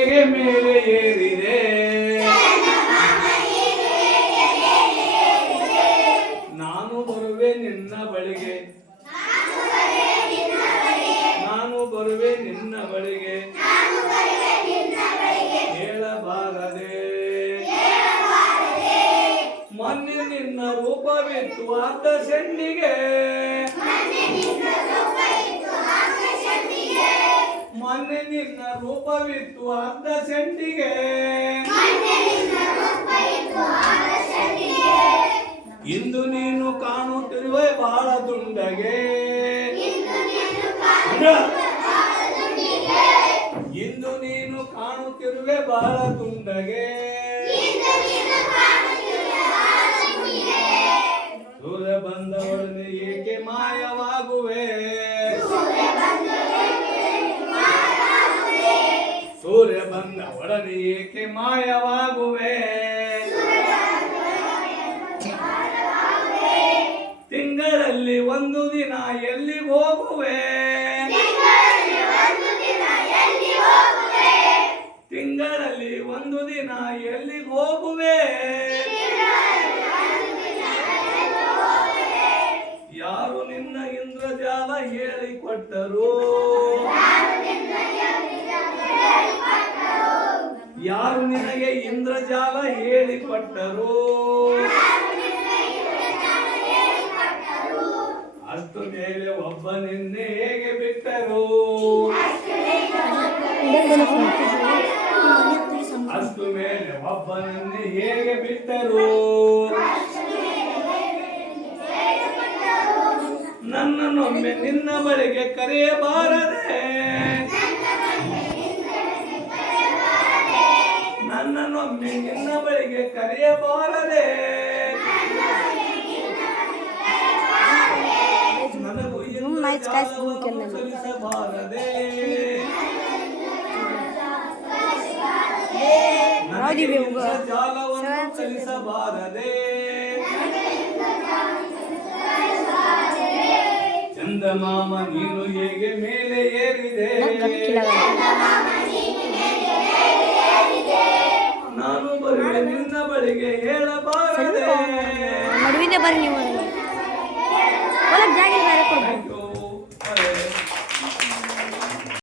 ಮೇಲೆ ಏರಿದೆ ನಾನು ಬರುವೆ ನಿನ್ನ ಬಳಿಗೆ ನಾನು ಬರುವೆ ನಿನ್ನ ಬಳಿಗೆ ಹೇಳಬಾರದೆ ಮೊನ್ನೆ ನಿನ್ನ ರೂಪವಿತ್ತು ಅರ್ಧ ಸೆಂಡಿಗೆ ಮೊನ್ನೆ ನಿನ್ನ ರೂಪವಿತ್ತು ಅರ್ಧ ಸೆಂಟಿಗೆ ಇಂದು ನೀನು ಕಾಣುತ್ತಿರುವೆ ಬಹಳ ದುಂಡಗೆ ಇಂದು ನೀನು ಕಾಣುತ್ತಿರುವೆ ಬಹಳ ದುಂಡಗೆ ಸೂರ್ಯ ಬಂದವಳನೆ ಏಕೆ ಮಾಯವಾಗುವೆ ಸೂರ್ಯ ಬಂದ ಒಡನೆ ಏಕೆ ಮಾಯವಾಗುವೆ ತಿಂಗಳಲ್ಲಿ ಒಂದು ದಿನ ಎಲ್ಲಿ ಹೋಗುವೆ ತಿಂಗಳಲ್ಲಿ ಒಂದು ದಿನ ಎಲ್ಲಿ ಹೋಗುವೆ ಯಾರು ನಿನ್ನ ಇಂದ್ರಜಾಲ ಹೇಳಿಕೊಟ್ಟರು ಯಾರು ನಿನಗೆ ಇಂದ್ರಜಾಲ ಹೇಳಿಕೊಟ್ಟರು ಅಷ್ಟು ಮೇಲೆ ಒಬ್ಬ ನಿನ್ನೆ ಹೇಗೆ ಬಿಟ್ಟರು ಅಷ್ಟು ಮೇಲೆ ಒಬ್ಬ ನಿನ್ನೆ ಹೇಗೆ ಬಿಟ್ಟರು ನನ್ನನ್ನೊಮ್ಮೆ ನಿನ್ನ ಬಳಿಗೆ ಕರೆಯಬಾರದೆ ನನ್ನನ್ನೊಮ್ಮೆ ನಿನ್ನ ಬಳಿಗೆ ಕರೆಯಬಾರದೆ ನನಗೂ ಸಲ್ಲಿಸಬಾರದೆ ಜಾಲವನ್ನು ಸಲ್ಲಿಸಬಾರದೆ ಚಂದಮಾಮ ನೀನು ಹೇಗೆ ಮೇಲೆ ಏರಿದೆ ನಾನು ಬರುವೆ ನಿನ್ನ ಬಳಿಗೆ ಹೇಳಬಾರದೆ